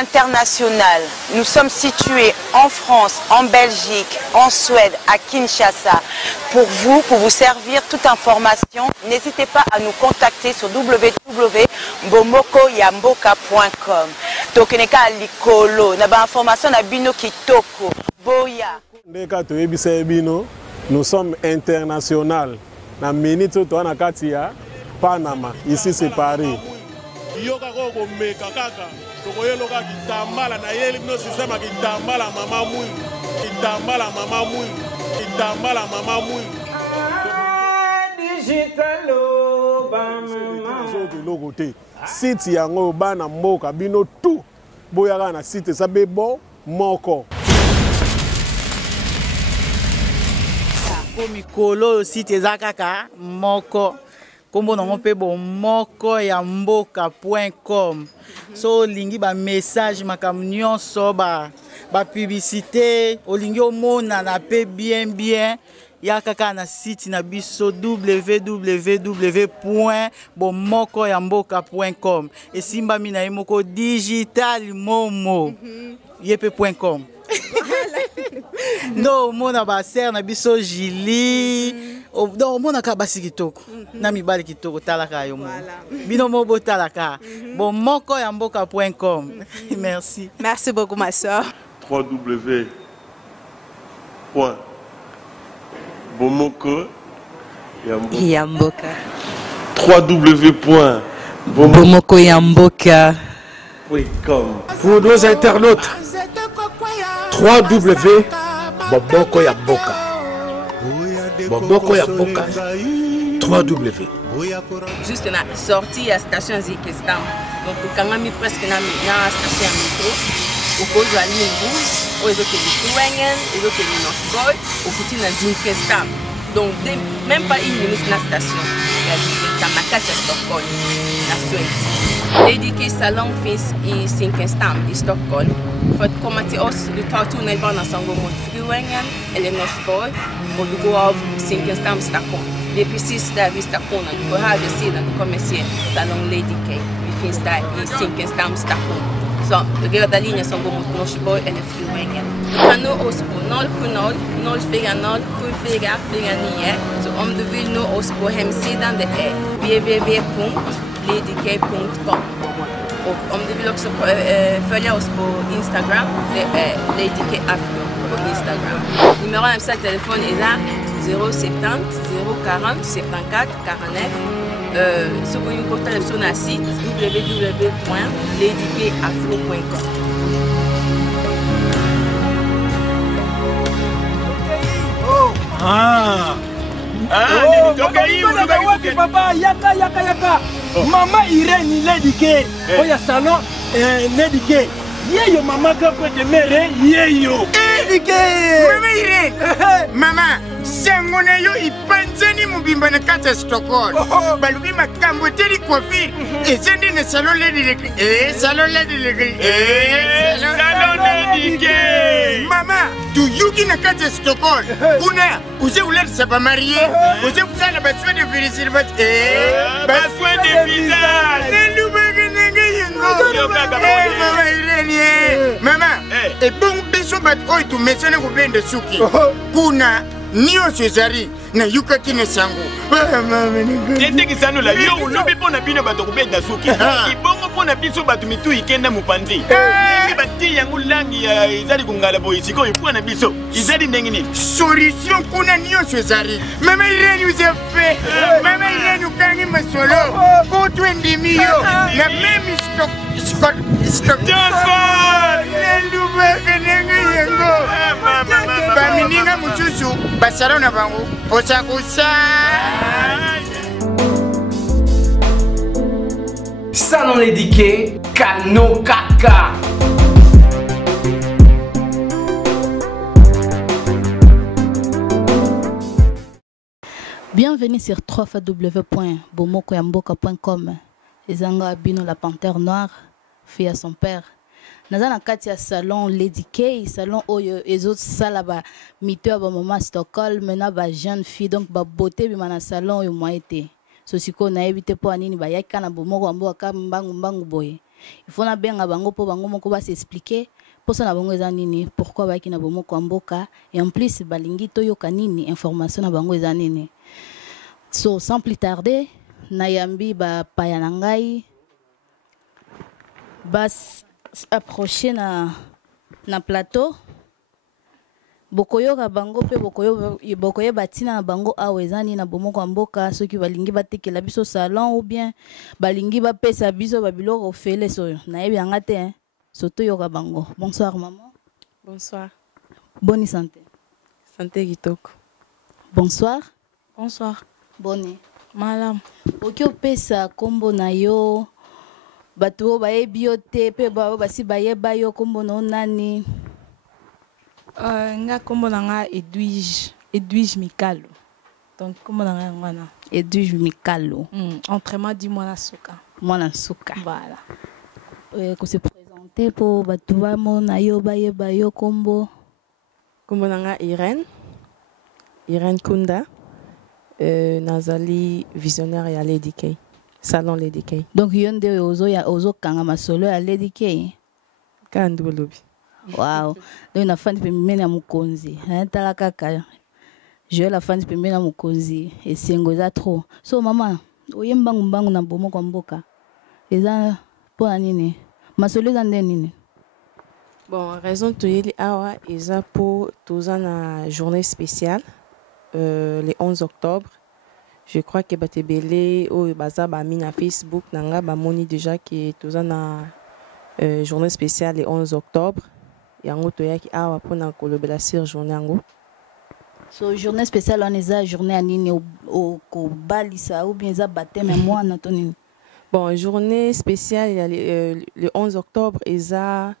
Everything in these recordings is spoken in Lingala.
international. Nous sommes situés en France, en Belgique, en Suède, à Kinshasa. Pour vous servir toute information, n'hésitez pas à nous contacter sur www.bomokoyamboka.com. Tokeneka likolo, na ba information na bino kitoko. Boya. Ndeka toyebisa bino, nous sommes international. Na minute to na kati ya Panama, ici c'est Paris. Yoka ko meka kaka, tokoyeloka kitambala na yeli no sistema kitambala mama mui. Kitambala mama mui. Kitambala mama mui. Digitalo ba mama. Site yango bana mboka bino tout. Boyaka na site sabe bon moko. Mikolo site ezakaka moko. Kombo nango pe bo moko ya mboka.com. So lingi ba message makam nyonso ba publicité olingi omona na pe bien ya kaka na site na biso www.bomokoyamboka.com. Esimba mina yemoko digital momo yepe.com. No mona ba ser na biso Jili do mona ka basi kitoko na mibali kitoko talaka yo mo bino mo botalaka bomokoyamboka.com. Merci Beaucoup ma soeur. www.bomokoyamboka. www.bomokoyamboka.com. Pour nos internautes, www.bomokoyamboka. Bomokoyamboka. www. Juste na sortie à station Zikestam. Donc quand on presque na station métro, au cause de Lingu, au est que Tuengen, au est que Northboy, au petit na Zikestam. Donc même pas une minute na station. Il y a Zikestam na 4 Stockholm, na Suède. Lady K Salon finns i Zinkensdamm i Stockholm. För att komma till oss, du tar tunnelbanan som går mot Friängen eller Norsborg och du går av Zinkensdamm station. Det är precis där vid stationen. På höger sidan du kommer se Salon Lady K. Vi finns där i Zinkensdamm station. Så röda linjen som går mot Norsborg eller Friängen. Du kan nå oss på 070 040 7449. Så om du vill nå oss på hemsidan, det är www.ladykay.com. Och om du vill också följa oss på Instagram, det är Ladykay Afro på Instagram. Numéro de sa téléphone est là, 070 040 74 49. Ce qu'on nous porte sur notre site www.ladykayafro.com. Papa, yaka. Mama Irene Lady K. Oya salon Lady K. Yeyo mama ka peut de mere yeyo. Lady K. Mama Irene. Mama, sengone yo ipanzeni mubimba na kata Stockholm. Baluki makambo teli kofi. Ezendi na salon Lady K. Salon Lady K. Salon Lady K. Mama, tu yuki na kata Stockholm. Kuna uze ulete saba marié. Uze kusana baswe de visite bat. Baswe de visage. Nelubege nenge yengo. Mama Irene. Mama, et bon biso bat oi tu mesene ko bende suki. Kuna Nio Cesari na yuka kine sango. Tete kisano la yo ulobi pona bino bato kubenda suki. Ibongo pona biso bato mitu ikenda mupanzi. Ngi bati yangu langi ya izali kungala boy siko ipona biso. Izali ndengini. Solution kuna Nio Cesari. Mama Irene uzefe. Mama Irene ukangi masolo. Ko 20 million. Na meme stock. Bamininga muchuchu basarona bangu posa kusa Salon Lady K, Kano Kaka. Bienvenue sur www.bomokoyamboka.com. Ezanga Bino la panthère noire, fille à son père. Nazana Katia salon Lady K, salon oyo les autres salaba miteur ba maman Stockholm, mena ba jeune fille donc ba beauté bi mana salon yo moi été. So siko na éviter pour anini ba yakana bomoko amboka mbangu boye. il faut na benga bango po bango moko ba s'expliquer posa na bango eza nini pourquoi ba ki na bomoko amboka et en plus balingi to yoka nini information na bango eza nini. So sans plus tarder nayambi ba paya na ngai bas approcher na plateau bokoyoka bango pe bokoye batina na bango awa eza nini na bomoko mboka soki balingi batekela biso salon ou bien balingi bapesa biso babiloko ofele soyo nayebi yanga te soto yoka bango. Bonsoir maman. Bonsoir. Bonne santé. Santé kitoko. Bonsoir. Bonsoir. Bonne. Malam. Oki opesa kombo na yo bato bayebi yo te pe basi bayeba yo kombo na nani? Nga kombo na nga Edwige Mikalo. Donc kombo na nga ngwana. Edwige Mikalo. Entraînement du Mwana Suka. Mwana Suka. Voilà. Ko se présenter pour bato ba mona yo bayeba yo kombo. Kombo na nga Irène Kunda. Nazali visionnaire ya Lady K. Salon Lady K. Donc yonde ozo kanga masolo ya Lady K. Kandu lobi. Wow. Donc na fandi pembeni ya mukonzi. Tala kaka. Je la fandi pembeni ya mukonzi esengo za trop. So mama, oyemba ngumbangu na bomo kwa mboka. Eza pona nini? Masolo za nini? Bon, raison toyeli awa eza pour tozana journée spéciale. Le 11 octobre, je crois que Batebele ou Baza Bami na Facebook nanga bamoni déjà que toza na journée spéciale le 11 octobre. Yango toyaki awa pona kolobela sur journée yango. So journée spéciale on eza journée anini au ko balisa ou bien za baptême moi na tonini. Bon, journée spéciale le 11 octobre eza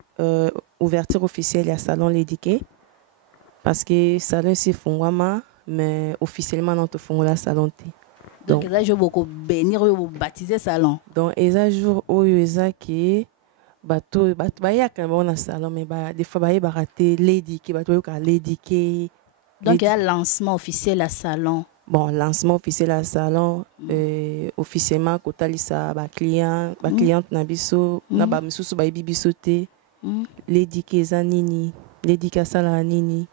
ouverture officielle à salon Lady K parce que salon si fongwama mais officiellement non te font la salon te. Donc eza jour boko bénir ou baptiser salon. Donc eza jour oyo eza ki bato baya quand on a salon mais des fois baya baraté Lady K bato yoka Lady K. Donc il y a lancement officiel à salon. Bon, lancement officiel à salon officiellement kotalisa ba cliente na biso na ba misusu ba biso te. Lady K eza nini? Lady K sala nini?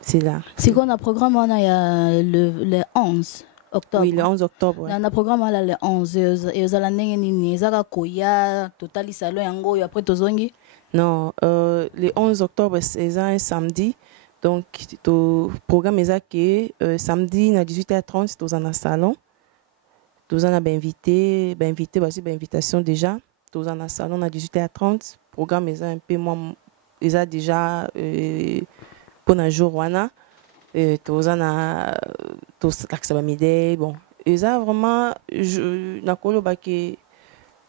C'est là. C'est qu'on a programme on a le 11 octobre. Oui, le 11 octobre. On a programme on a le 11 et aux alandenge nini ezaka koya totali salon yango et après tozongi. Non, le 11 octobre c'est un samedi. Donc le programme est que samedi à 18h30 tozana na salon. Tozana ba invité basi ba invitation déjà. Tozana na salon à 18h30. Programme est un peu moins est déjà pour un jour wana tozana tosakisa midi bon eza vraiment na koloba ke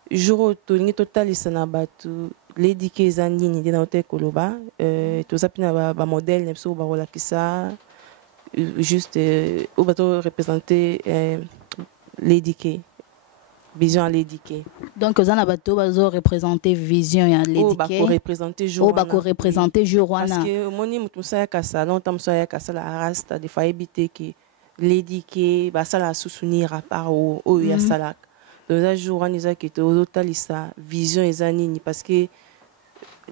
jour tolingi totalisa na bato Lady K eza nini de na hotel koloba tozapina ba modèle na biso ba rolakisa juste ou bato représenter Lady K vision à Lady K. Donc ozana bato bazo représenter vision ya Lady K. Ko représenter jour wana. Ko représenter jour wana. Parce que moni mutu sa ka salon tam so ya ka sala rasta des fois éviter que Lady K ba sala soutenir à part au ya sala. Donc ça jour wana za ki to talisa vision ezanini parce que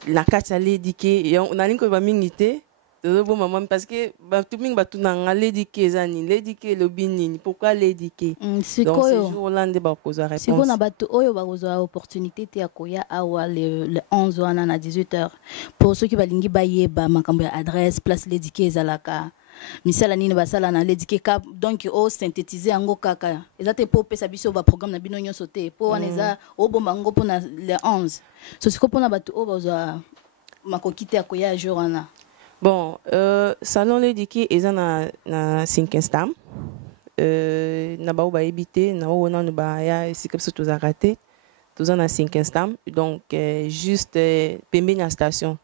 la carte Lady K on a linko ba mingité bon maman parce que tout le monde tout na Lady K zani Lady K le binini pourquoi Lady K donc ce jour là ndé ba koza réponse siko na bato oyo ba koza opportunité te ya koya awa le 11 wana na 18h pour ceux qui balingi bayeba makambo ya adresse place Lady K zalaka misala nini basala na Lady K donc o synthétiser yango kaka ezate po pesa biso ba programme na bino nyonso te po wana eza o bomba ngo pona le 11 so siko pona bato o baza makokite ya koya jour wana. Bon, salon Lady K est na 5 stam. Na ba ba habité, na ona no ba ya si comme ça tous a raté. Tous na 5 stam. Donc juste pembe na station.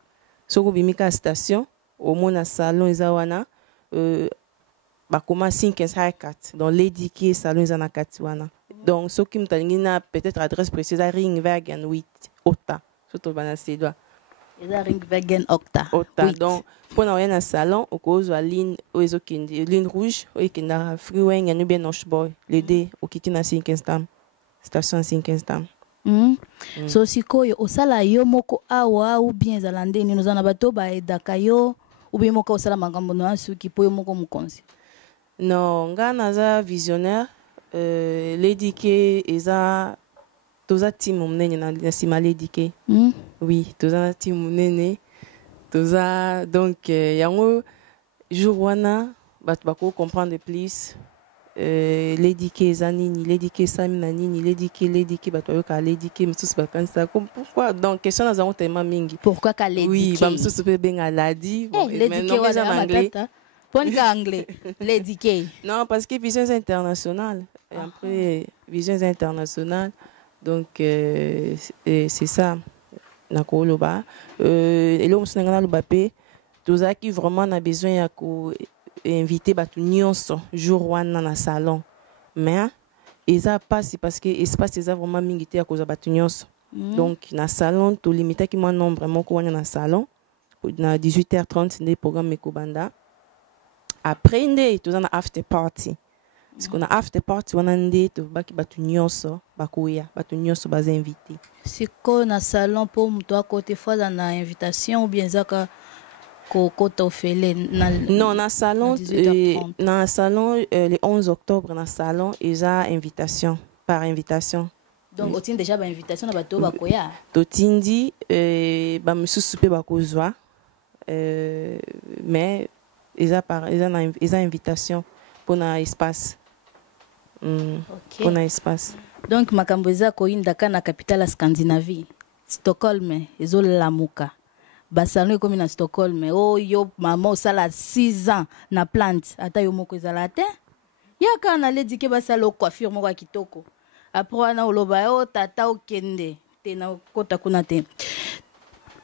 Soko bimika station, au mona salon izawana ba koma 5 4. Donc Lady K salon izana 4 wana. Donc ce qui mtalingi na peut-être adresse précise à Ringwagen 8 Ota. Surtout bana c'est doit. Ringwagen Octa. Donc, pour nous un salon, au cause de la ligne rouge, qui a Freeway, il y a bien Boy, le D, au qui est 5 stam, station 5 stam. So sikoyo osala yo moko awa ou bien ezala ndeni nozana bato baedaka yo ou bien moko osala makambo na suki po yo moko mokonzi? Non, nga naza visionnaire. Lady K eza toza team monene na sima Lady K. Oui, toza team monene. Toza donc yango jour wana bato bako comprendre plus. Lady K eza nini, Lady K sami na nini, Lady K bato yoka Lady K msusu bakanisa comme pourquoi donc question na zango tellement mingi. Pourquoi ka Lady K? Oui, ba msusu pe benga Lady. Bon, Lady K wana en anglais. Point anglais. Lady K. Non, parce que visions internationales. Et après visions internationales. Donc c'est ça. Nakoloba. Et là on se ngana lobape. Toza qui vraiment a besoin ya ko inviter batu nyonso jour wana na salon. Mais eza passe parce que espace eza vraiment mingité à cause batu nyonso. Donc na salon to limiter ki moi nombre moko wana na salon. Na 18h30 des programmes ekobanda. Après nde toza na after party. Parce qu'on a after party wana nde to baki batu nyonso bakoya batu nyonso baza invité. Siko na salon pour toi côté fois na invitation ou bien zaka kota ofele na non na salon na salon le 11 octobre na salon eza invitation par invitation. Donc otindi déjà ba invitation na bato bakoya. Totindi ba misusu pe bakozwa mais eza invitation pour na espace. Pour na espace. Donc makambo eza koyindaka na capitale Scandinavie. Stockholm ezolamuka. Basalon comme na Stockholm. Oh yo maman osala 6 ans na plante ata yo moko ezala te. Yaka na Lady K basalo coiffure moko kitoko. Après na oloba yo tata okende te na kota kuna te.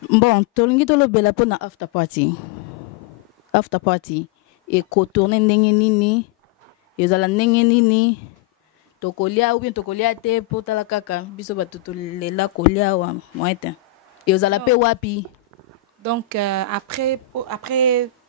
Bon, tolingi tolobela po na after party. After party et ko tourner ndenge nini ezala ndenge nini tokolia ou bien tokolia te potala kaka biso batutu lela kolia wa moite et ezala pe wapi. Donc après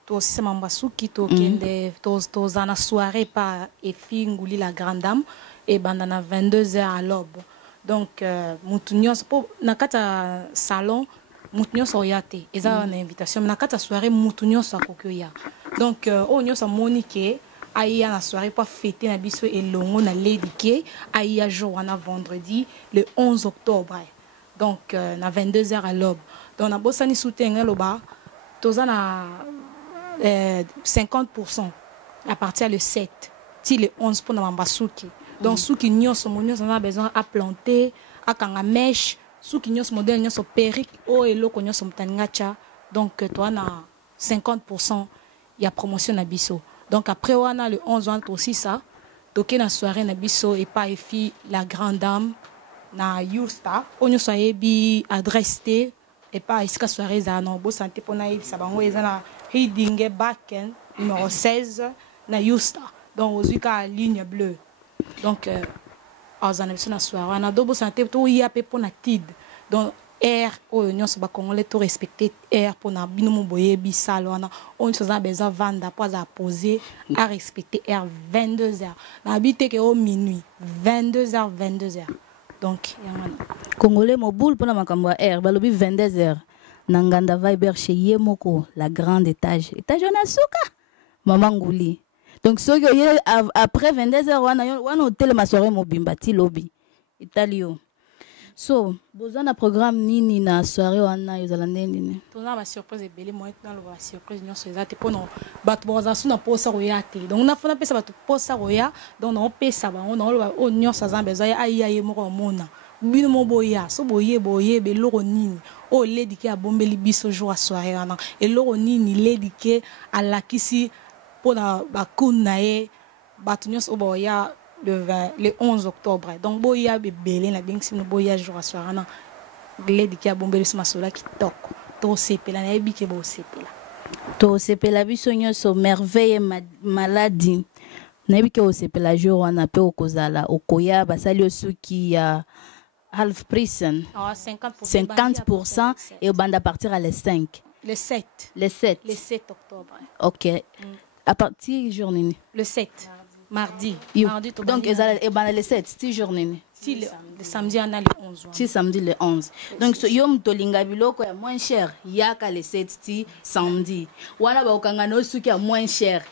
to sema mbasuki to kende to zana soirée pa efi nguli la grande dame et bandana 22h à l'aube. Donc mutunyo po nakata salon mutunyo so yate eza na invitation nakata soirée mutunyo so kokoya. Donc onyo sa monique aïe na soirée pour fêter na biso et longo na Lady K aïe jour wana vendredi le 11 octobre. Donc na 22h à l'aube. Donc na bosani soutenga loba toza na 50% à partir le 7 ti le 11 pour na mambasuki. Donc souki nyonso monyo on a besoin à planter à kanga mèche souki nyonso modèle nyonso perruque o eloko nyonso mtaningacha. Donc toi na 50% il y a promotion na biso. Donc après on a le 11 on aussi ça. Donc na soirée na biso et pas efi la grande dame na Yusta. On so yebi adresse te et pas iska soirée za non bo santé pour na ça bango ezana Hidinge Backen numéro 16 na Yusta. Donc ozuka ligne bleue. Donc azana biso na soirée na do bo santé to yape pour na tid. Donc air o nyonso ba congolais to respecter air pour na bino mo boye bi salona on se a besoin vendre pas à poser à respecter air 22h na habité que au minuit 22h. Donc yamana congolais mo boule pour na makambo air balobi 22h na nganda Viber chez Yemoko la grande étage na suka maman nguli. Donc ce que après 22h wana hôtel ma soirée mo bimbati lobby italio. So, besoin d'un programme nini na soirée wana yozala nini? Tona ba surprise ebele moi dans la surprise nyonso ezate pono bato bozasu na posa roya te. Donc na fona pesa bato posa roya donc na pesa ba on lo o nyonso za besoin ayi moko mona. Bino mo boya so boye beloko nini o Lady K abombeli biso jour à soirée wana. Eloko nini Lady K alakisi pona ba kunae bato nyonso boya le 11 octobre. Donc boya bebele na bingsi no boya jour à soirée na Lady K abombeli so masola kitoko to sepela na ebike bo sepela to sepela biso nyonso merveille maladie na ebike o sepela jour wana pe okozala okoya basali osuki ya half prison 50% et banda partir à les 5 le 7 le 7 octobre. OK. À partir journée le 7 mardi donc ezala e bana le 7 sti journée Si le samedi, on a le 11. Si samedi le 11. Donc, so yom tolinga biloko ya moins cher, yaka le 7 ti samedi. Wana ba okanga no suki ya moins cher.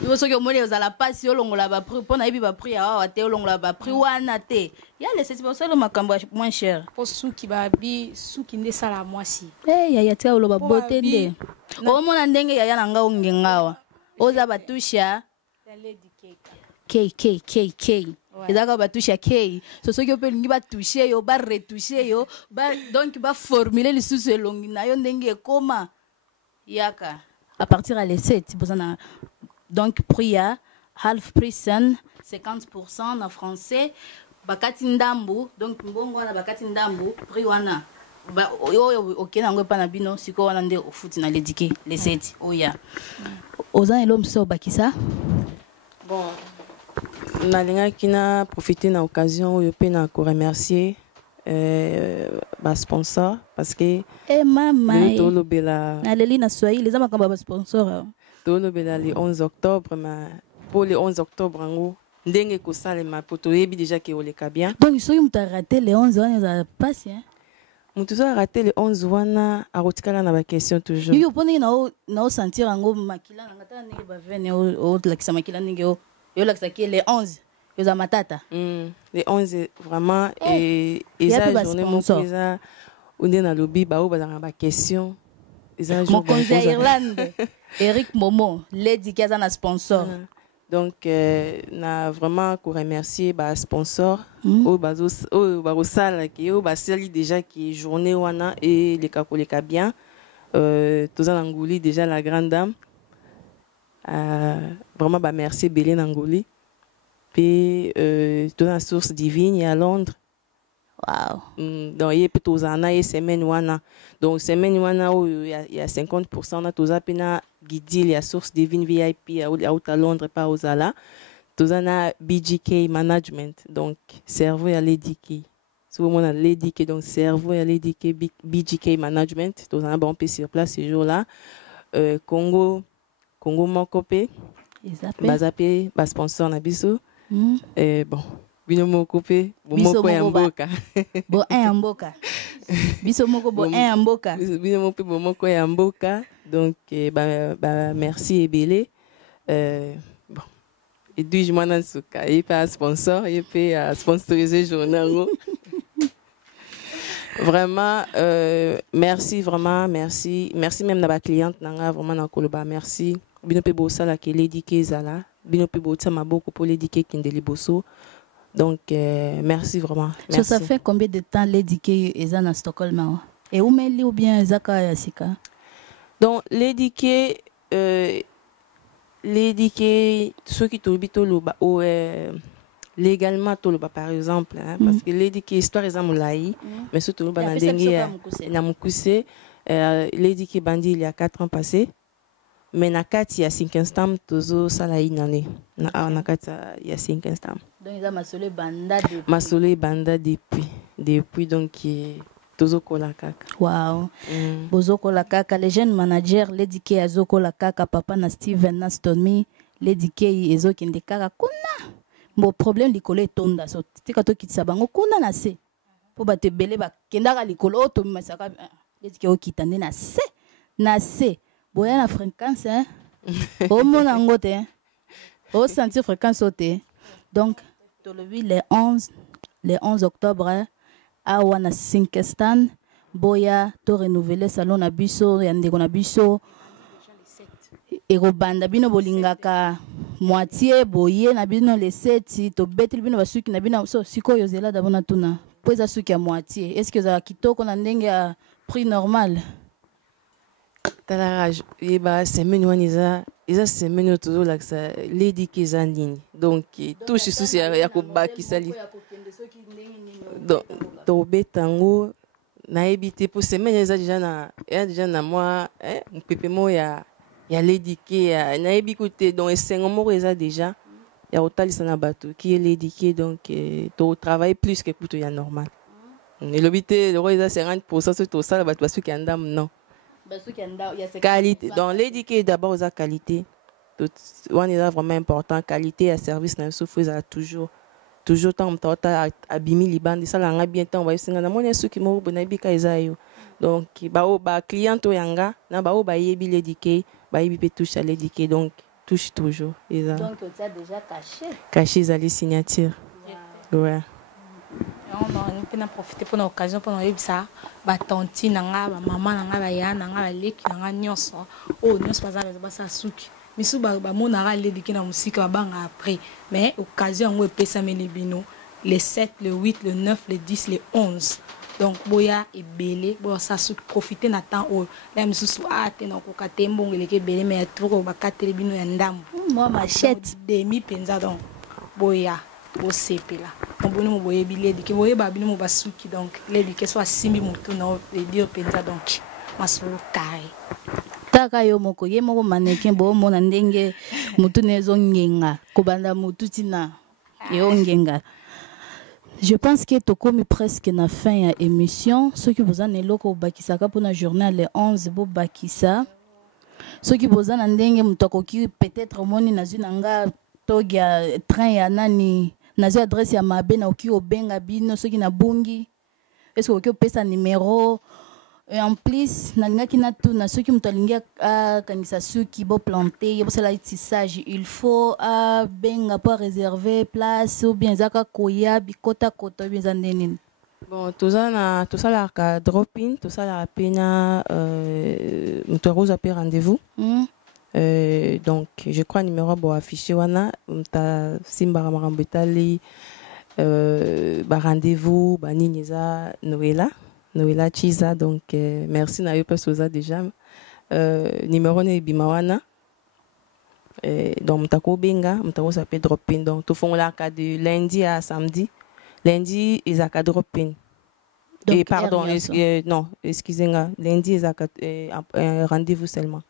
Yo soki omoni ozala pasi olongola ba prix pona yebi ba prix ya wa te olongola ba prix wana te. Ya le 7 ba solo makambo moins cher. Po suki babi suki nde sala mwasi. Ya tia oloba bote nde. Omona ndenge ya nanga ongengawa. Oza batusha K. ezaka batusha K so soki opelingi batushe yo ba retoucher yo ba donc ba formuler lisusu elongi na yo ndenge ekoma yaka à partir à les 7 bozana donc prix ya half prison 50% en français bakati ndambu donc mbongo wana bakati ndambu prix wana ba oyo okena ngo pa na bino siko wana nde ofuti na ledike les 7 oya ozana elo mso bakisa bon nalingaki na profiter na occasion oyo pe na ko remercier ba sponsor parce que mama tolobela naleli na Swahili les amakamba ba sponsor tolobela le 11 octobre ma pour le 11 octobre ngo ndenge ko salema poto yebi déjà que oleka bien donc soki muta raté le 11 wana za passe hein mutu so raté le 11 wana arotikala na ba question toujours yo poni na sentir ngo makila na ngata ndenge ba vene o la kisa makila ndenge o yo la kisa ki le 11 yo za matata le 11 vraiment et eza journée moko eza onde na lobby ba o ba za ba question eza jour mon Irlande Eric Momo Lady Kaza na sponsor donc na vraiment ko remercier ba sponsor o ba rosala ki o ba sali déjà qui journée wana et les kakoleka bien toza na ngoli déjà la grande dame vraiment ba merci belé na ngoli puis toza na source divine à Londres. Wow. Donc il y a plutôt une semaine wana. Donc semaine wana où il y a 50% na toza pena guidil il y a source divine VIP à Londres pas aux ala. Toza na BGK management donc cerveau à Lady K. Souvent on Lady K donc cerveau à Lady K BGK management. Toza na bon sur place ce jour là. Congo Mokope. Bazape ba sponsor na biso. Bon bino moko pe moko ya mboka bo un mboka biso moko bo un mboka bino moko bo moko ya mboka donc ba merci ebele bon et puis mwana suka et pas sponsor et puis sponsoriser journal vraiment merci vraiment merci même na ba cliente nanga vraiment na koloba merci bino pe bo sala ke Lady Kezala bino pe bo tsama boko pour Lady Ke kindeli boso. Donc, merci vraiment. Merci. Ça fait combien de temps Lady K est à Stockholm? Et où meli ou bien Zaka Yasika? Donc, Lady K, ceux qui t'habitent légalement, par exemple, hein, parce que Lady K, histoire est à Moulaï, mais surtout, il y a Namukuse, Lady K Bandi il y a 4 ans passés. Mais nakati ya 5 instam tozo sala inane na nakati ya 5 instam donc ils a masole banda depuis donc tozo kola kaka wow bozo kola kaka les jeunes managers Lady K azoko la kaka papa na Steven na Stomy Lady K ezoki ndekaka kuna mo problème likolo etonda so tika to kitisa bango kuna na se po batebele ba kendaka likolo to masaka Lady K okita nde na se boya na fréquence hein au mona ngote au sentir fréquence sauter donc le 11 octobre à wana 5 stand boya to renouveler salon na biso ya ndeko na biso et robanda bino bolingaka moitié boye na bino les 7 to betel bino basuki na bino so sikoyo zela dabona tuna poza suki ya moitié est-ce que za kitoko na ndenge ya prix normal talarage et bah semaine wana iza semaine toujours là ça Lady K zandini donc tout ce souci ya ko bakisali donc to betango na ebité pour semaine iza déjà na moi mpepemo ya Lady K na ebikote donc esengo moko iza déjà ya otalisa na bato qui est Lady K donc to travailler plus que plutôt ya normal et l'obité le roi iza 50% sur tout ça la bato parce qu'il y a ndam non qualité donc Lady K d'abord la qualité on est vraiment important qualité à service dans le souffle toujours toujours tant mtata abimi libandi ça langa bien tant ba singa na mona suki mo bona bika izayo donc ba client to yanga na ba yebi l'édiquer ba yebi pe touche à l'édiquer donc touche toujours ça. Donc tu as déjà caché les signatures. Ouais. On a profité pour l'occasion pour nous ça ba tanti nanga ba maman nanga ba ya nanga ba leki nanga nyonso oh nyonso ba sa suki misu ba mona ra l'édiquer na musika banga après mais occasion ngo pesa melibino le 7 le 8 le 9 le 10 le 11 donc boya et belé bo ça se profiter na temps o la misu ate na ko katembo ngeleke belé mais trop ba katele bino ya ndambo moi machette demi penza donc boya bo sepela on boni mo boye bilé dike boye ba bino mo basuki donc les dike soit simi mutu na le dire penza donc masolo kai taka yo moko ye moko mannequin bo mona ndenge mutu nezo ngenga kobanda mutu tina yo ngenga. Je pense que tu comme presque na fin à émission. Ceux qui vous en est loko bakisaka pour la journée le 11 bo bakisa. Ceux qui vous en ndenge mutoko ki peut-être moni na zinanga togia train ya nani na zo adresse ya mabe na oki obenga bino ceux qui na bungi. Est-ce que oki pesa numéro et en plus nalingaki na tout na ceux qui mutalingia kanisa ceux qui bo planter yebo sala tissage il faut benga pas réserver place ou bien zaka koya bikota kota bien zaneni. Bon tout ça la ka drop in tout ça la pena mutoroza pe rendez-vous. Donc je crois numéro bo affiché wana mta simba marambetali ba rendez-vous ba ninyeza Noëlla Chiza, donc merci na yopa soza déjà. Numéro ne bimawana. Donc mtako benga, mtako s'appelle drop-in. Donc tout font là de lundi à samedi. Lundi ils a drop-in. Et pardon, non, excusez-moi. Lundi ils a rendez-vous seulement.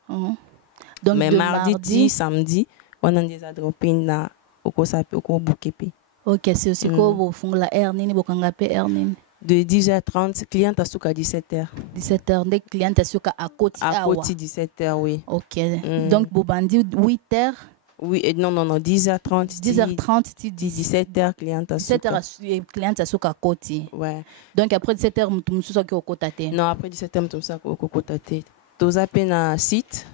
Donc mais mardi, samedi, on a des drop-in na oko s'appelle oko boukepe. OK, c'est aussi quoi vous font la air nini bokangape air nini. De 10h30, client à Souka 17h. 17h, des clients à Souka à côté. À côté 17h, oui. Ok. Donc, Bobandi, 8h. Oui, non, 10h30. 10h30, 17h, client à Souka. 17h, client à Souka à côté. Ouais. Donc, après 17h, tu me souviens au côté. Non, après 17h, tu me souviens au côté. Tu as peine un site.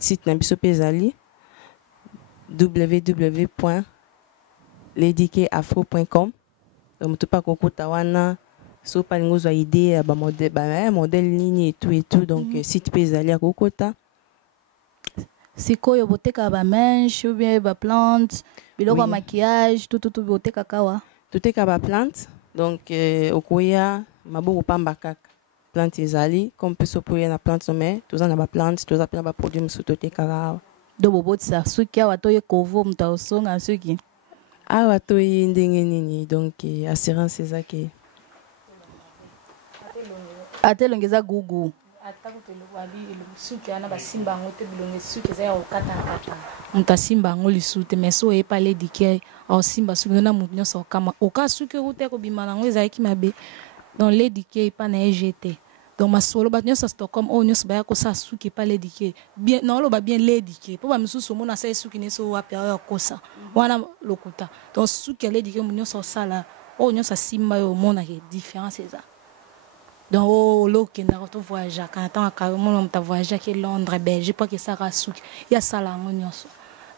Site n'a pas pesali. www.ledikeafro.com. Donc tu pas koko tawana so pas ngozo idée ba modèle ligne et tout donc site pesali à kokota siko yo boteka ba mèche ou bien ba plante biloko maquillage tout boteka kawa tout ka ba plante donc okoya maboko pamba kaka plante ezali comme peut sopoya na plante sommet tout na ba plante tout ça plein ba produit musutote kaka do bobotsa suki awa to ye kovo mtaosonga suki awa to ndenge nini donc assurance ezaki atelongeza gugu mutasimba ngo lisute mais so e parler dike au simba suki na mutu nyonso kama oka suki route ko bimana ngo ezaki mabe donc les dike pa na EGT donc masolo ba nyonso Stockholm o nyonso ba ko sa suki pa les dike bien non lo ba bien les dike po ba misusu mona sa suki ne so wa période kosa wana lokuta donc suki les dike nyonso sala o nyonso simba yo mona ke différence ça. Donc, oh, l'eau qui n'a pas voyagé, quand on a voyagé à Londres, Belgique, pas que ça rasuki, il y a ça là,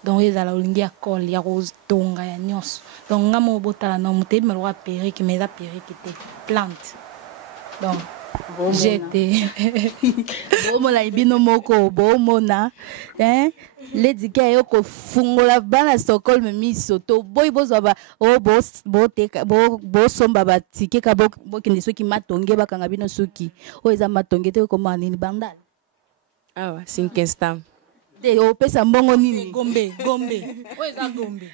donc il y a la ligne à col, il y a rose tonga, il y a nyos. Donc, on a mon botala, non, mon thème, le roi périque, mais la périque était plante. Donc, j'étais. Bon, la ibino moko, bon, mona, hein, les dika yoko fungola bana Stockholm miso to boy bozaba o boss boteka bo somba batike ka bo kende soki matonge bakanga bino soki o eza matonge te ko manini bandal ah ouais sinkestam de o pesa mbongo nini gombe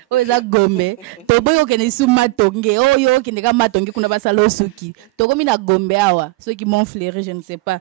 o eza gombe to boy okende su matonge o yo kende ka matonge kuna basalo soki to komi na gombe awa soki mon fleury je ne sais pas.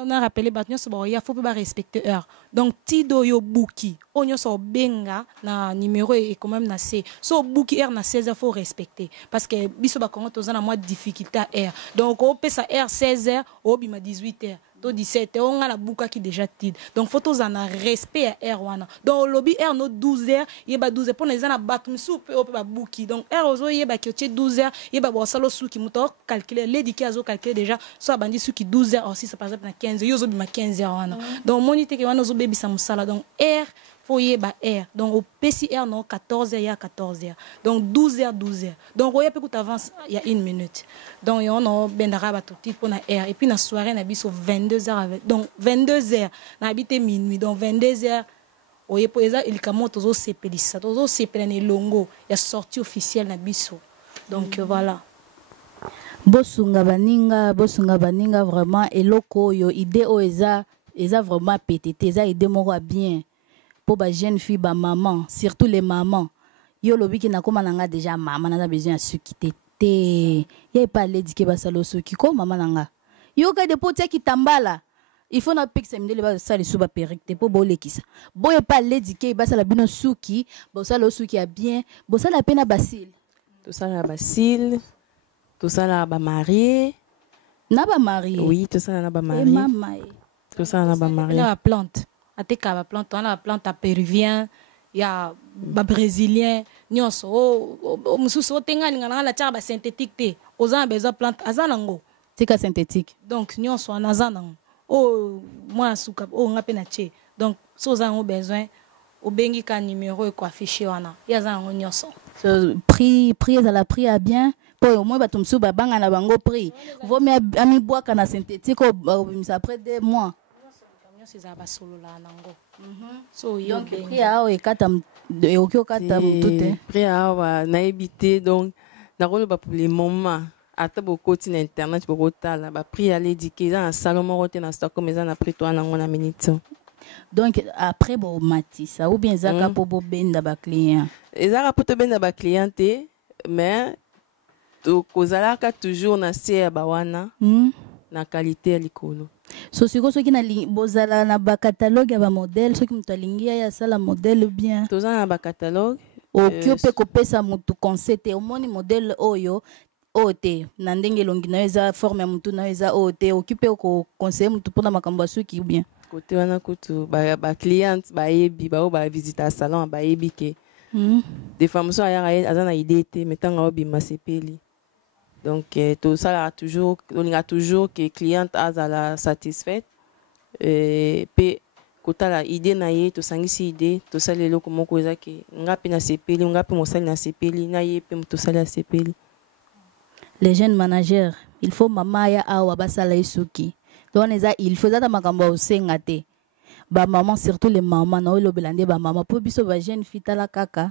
On a rappelé il faut pas respecter heure. Donc tido yo buki, on so benga na numéro et quand même na C. So buki heure na 16h faut respecter parce que biso ba kongo tozana moi difficulté à heure. Donc on peut ça heure 16h, au bima 18h. to 17h on a la bouka qui déjà tid donc faut tous en respect à air wana donc lobby air no 12h yeba 12h pour les ana batum soupe au ba bouki donc air ozo yeba ki 12h yeba bo salo souki muto calculer l'édiki azo calculer déjà soit bandi souki 12h aussi ça par exemple na 15h yozo bima 15h wana donc monite ke wana zo bebi sa musala donc air faut yeba air donc au PCR non 14h il y a 14h donc 12h donc on y a peu avance il y a 1 minute donc on a bendara ba tout pour na air et puis na soirée na biso 22h avec donc 22h na habité minuit donc 22h oye pour ça il kamo tozo sepelisa tozo sepelane longo ya sortie officielle na biso donc voilà bosunga baninga vraiment eloko yo idée o eza vraiment pétété eza idée moko bien pour ba jeune fille ba maman surtout les mamans yo lobi ki na koma nanga déjà maman na besoin de suki tété y a pas l'éduquer ba salo suki ko maman nanga yo ka de pote ki tambala il faut na pixe mdele ba sali suba perikte pour bolekisa boye pas l'éduquer ba sala bino suki bo salo suki a bien bo sala pena basil tout ça la basil tout ça la ba marié na ba marié oui tout ça na ba marié maman tout ça na ba marié la plante ateka ba plante on a plante à péruvien il y a ba brésilien nyonso mususu otenga ngana la tia ba synthétique te oza besoin plante azanango tika synthétique donc nyonso anazanango moi suka ngape na che donc so za ngo besoin obengi ka numéro ko affiché wana ya zanango nyonso prix à la prix à bien pour au moins batumsu ba banga na bango prix vaut mieux ami bois kana synthétique après 2 mois c'est ba solo la nango so yo prix a o ekata okyo kata tout prix a wa na éviter donc na rolo ba pour les moments ata beaucoup sur internet pour tala ba prix aller diquer dans salon morote na stock comme ça na prix toi na ngona minute donc après bo matisa ou bien zaka pour bo benda ba client ezaka pour te benda ba cliente mais to kozalaka toujours na sie ba wana na qualité ya likolo so siko soki na bozala na ba catalogue ya ba modèle soki mutu alingia ya sala modèle bien toza na ba catalogue okyo pe kopesa mutu conseil te omoni modèle oyo ote na ndenge longi na eza forme ya mutu na eza ote okipe ko conseiller mutu pona makambo suki bien côté wana kutu ba client ba yebi ba o ba visiter salon ba yebi ke des femmes so aya azana idée te metanga obima sepeli donc tout ça là toujours on a toujours que cliente azala satisfaite pe kota la idée na ye to sangisi idée to sala loko moko ezaki ngapi na sepeli ngapi mosali na sepeli na ye pe to sala sepeli. Les jeunes managers il faut mama ya awa basala isuki donc il faut ça makambo osenga te ba maman surtout les mamans na lo belande ba maman po biso ba jeune fitala kaka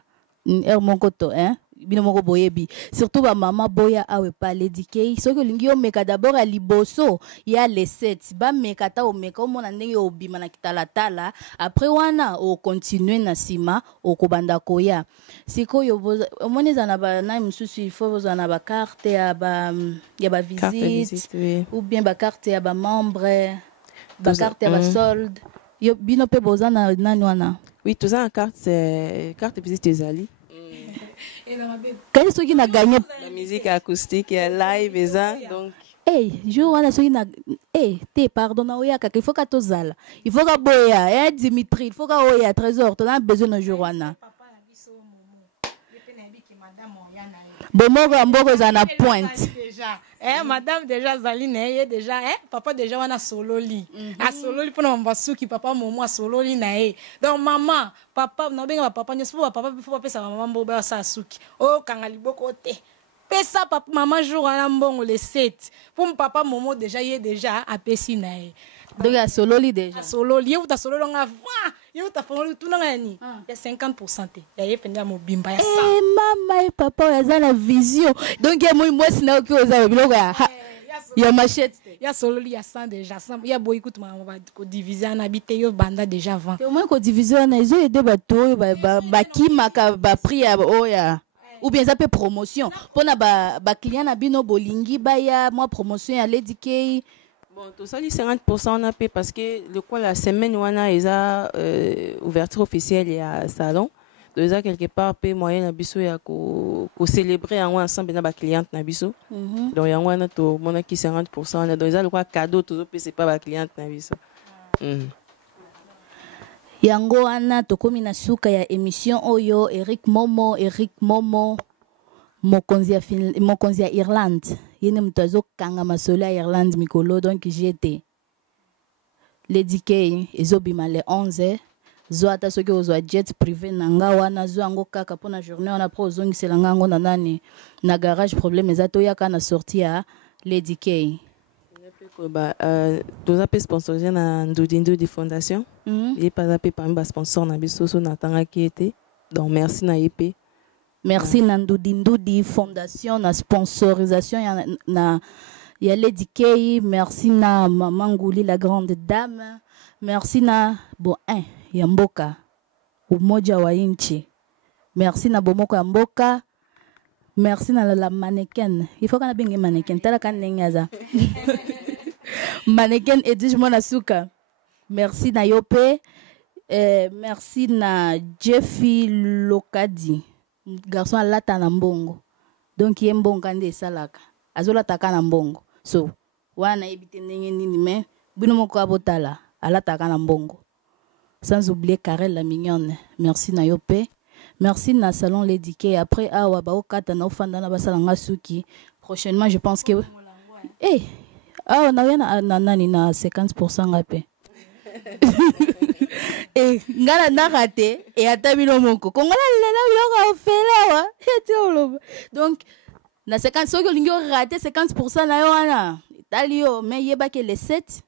moko to bino moko boyebi surtout ba maman boya awe pa l'éduquer soki olingi omeka d'abord à liboso ya les 7 ba meka ta omeka omona ndenge obima na kitalatala après wana o continuer na sima o kobanda koya sikoyo omoneza na ba na msusu il faut na ba carte ya ba visite ou bien ba carte ya ba membre ba carte ya ba solde yo bino pe bozana nani wana oui tout ça en carte visite ezali quand soki na gagné la musique acoustique et live et ça donc jour wana soki na te pardon na oya kaka il faut ka tozala il faut ka boya Dimitri il faut ka oya trésor on a besoin de jour wana bomoko mboko za na pointe madame déjà zaline déjà papa déjà wana sololi a sololi pona mbasuki papa momo sololi na donc maman papa na benga papa nyeso papa faut pesa maman mbo ba sa suki kanga liboko te pesa papa maman jour wana mbongo le 7 pour papa momo déjà déjà apesi na donc a sololi déjà sololi yo ta sololi nga yo ta folo tuna ngani ya 50% te ya yependa mobimba ya sa mama et papa ya na vision donc ya moi sina ko za biloko ya machette ya sololi ya 100 déjà 100 ya boy kutu ma ko diviser na bité yo banda déjà 20 au moins ko diviser na izo aider bato ba kimaka ba prix ya oya ou bien ça peut promotion pona ba client na bino bolingi ba ya moi promotion ya Lady K. Bon, tout ça, 50% on a payé parce que le quoi la semaine on a ouverture officielle et à salon. eza quelque part pe moyen na biso ya ko célébrer yango ensemble na ba cliente na biso. Donc yango wana to monaki 50% na donc eza le quoi cadeau to pese pa ba cliente na biso. Yango wana tokomi na suka ya émission oyo Eric Momo mokonzi ya Irlande yene mutazo kanga masolo ya Irlande mikolo donc j'étais Lady K ezobima le 11 zo ata soki ozwa jet privé nanga wana zo yango kaka pona journée wana pro ozongisela ngango na nani na garage problème ezato yaka na sortie ya Lady K. Toza pe sponsorisé na Ndudi Fondation. Il pas appelé parmi ba sponsor na biso so na tanga ki été. Donc merci na EP. Merci na Ndudi Fondation na sponsorisation ya Lady K. Merci na Maman Ngouli la grande dame. Merci na ya mboka umoja wa inchi. Merci na bomoko ya mboka. Merci na la mannequin. Il faut qu'on a bien un mannequin. Tala kan nengaza. Mannequin Edwige Monasuka. Merci na Yope. Merci na Jeffy Lokadi. Garçon alata na mbongo. Donc yé mbongo nde salaka. Azola taka na mbongo. So wana ebite ndenge nini mais bino moko abotala alata kana mbongo. Sans oublier Karel la mignonne. Merci na Yope. Merci na salon Lady K. Après awa ba okata na ofanda na basalanga suki. Prochainement je pense que on a nani na 50% ngapé. Ngala na raté et atabilo moko. Kongola lela yo ofela wa. Donc na 50 soki lingi raté 50% na yo wana. Italio mais yeba ke les 7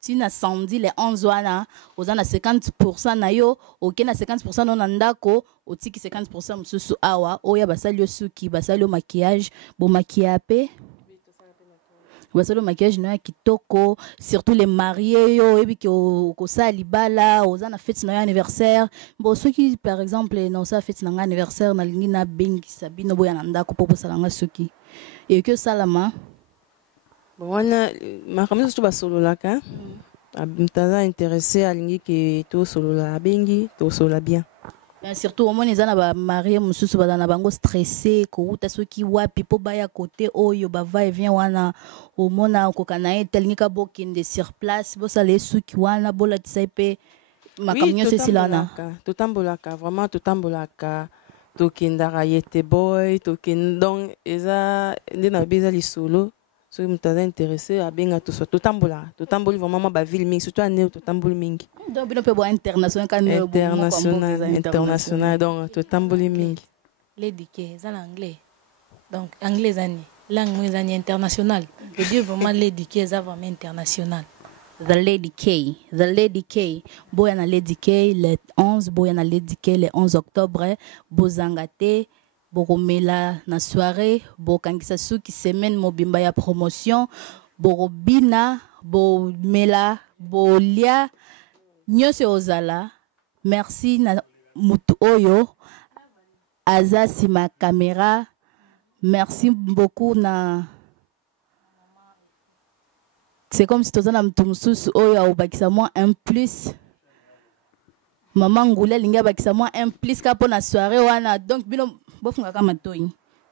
si na samedi les 11 wana oza na 50% na yo ok na 50% no ndako otiki 50% mususu awa oya basali yo suki basali yo maquillage bo maquillape basali yo maquillage no ya kitoko surtout les mariés yo ebi ko sali bala oza na fête na anniversaire bo suki par exemple na sa fête na anniversaire na lingi na bengi sabino boya na ndako popo salanga suki et que salama. Bon, ma famille surtout solo là quand m'taza intéressé à lingi que tout solo la bengi tout solo bien. Surtout au moins les ana ba marié mususu ba na bango stressé ko uta soki wapi po baya côté oyo ba va et vient wana au mona ko kanae telnika bokinde sur place bo sale suki wana bola tsepe makamnyo c'est silana tout tambolaka vraiment tout tambolaka tokindara yete boy tokin donc eza ndina beza li solo. Si vous êtes intéressé à bien tout ça, tout tambola vraiment ma ville mingi, surtout à Néo, tout tambola mingi. Donc bien peut international international donc tout tambola mingi. Lady K, c'est l'anglais. Donc anglais ani, langue ani international. Je dis vraiment Lady K, c'est vraiment international. The Lady K. Boyana Lady K le 11, Boyana Lady K le 11 octobre, Bozangate. Boromela na soirée, bokangisa suki semaine mobimba ya promotion, borobina, bomela, bolia, nyose ozala. Merci na mutu oyo, azasi ma caméra. Merci beaucoup na. C'est comme si tu as mutu oyo obakisa moi un plus. Maman Ngoula linga bakisa moi un plus kapo na soirée wana. Donc bino bofunga kama toi.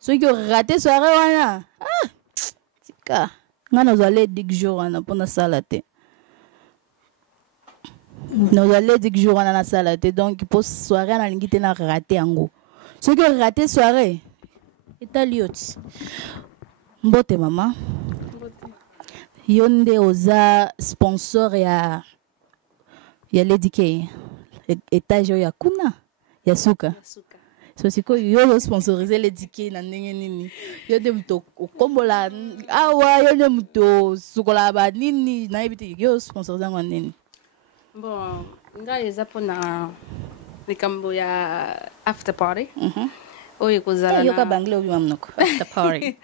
Ceux qui ont raté soirée wana. Tika. Ngana zale dik jour wana pona salate. Nous allons dik jour wana na salate donc pour soirée na lingite na raté ango. Ceux qui ont raté soirée. Italiot. Mbote mama. Yonde oza sponsor ya Lady K. Étage ya kuna ya suka. So siko yo sponsoriser Lady K na ndenge nini. Yo de mto kombola awa yo de mto sukola ba nini na ebiti yo sponsoriser ngwa nini. Bon, nga eza pona likambo ya after party. Oyo kozala na yo ka bangle obi mamnoko after party.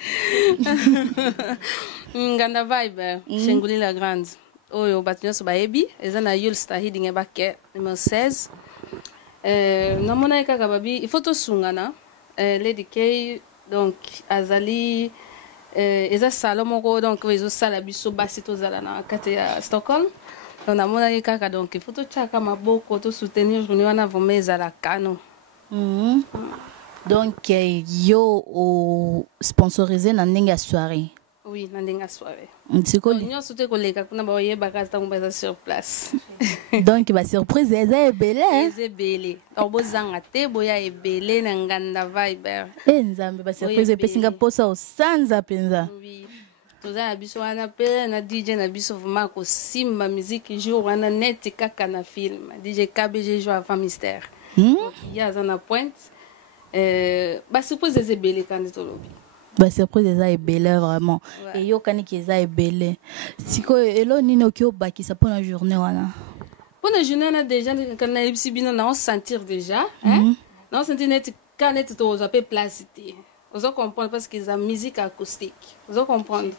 Nganda vibe Shenguli la grande. Oyo batinyo baebi eza na Yulsta hidinga bakke numéro 16. Namona kaka babi il faut to sungana Lady K donc azali eza salon moko donc ezo sala biso basi to zala na kate ya Stockholm. Donc namona kaka donc il faut to chaka maboko to soutenir journée wana vomeza la kano. Donc yo sponsorisé na ndenge ya soirée. Oui, na ndenge ya soirée. Siko nyonso te koleka kuna baoyebaka ntango baza sur place. Donc ba surprise eza ebele. Eza ebele. Donc bozanga te boya ebele na nganda vibe. Nzambe ba surprise epesinga posa osanza penza. Oui. Toza na biso wana pe na DJ na biso vraiment kosimba musique jour wana net kaka na film. DJ KBG joue avant mystère. Ya aza na pointe. Ba surprise eza ebele kandi tolobi. Ba surprise eza ebele vraiment. Et yo kaniki eza ebele. Siko elo nini okyo bakisa pour la journée wana. Pour la journée on a déjà quand na ebisi bino na on sentir déjà, hein? Na on sentir net quand net to za pe placité. Vous comprenez parce que c'est la musique acoustique. Vous comprenez?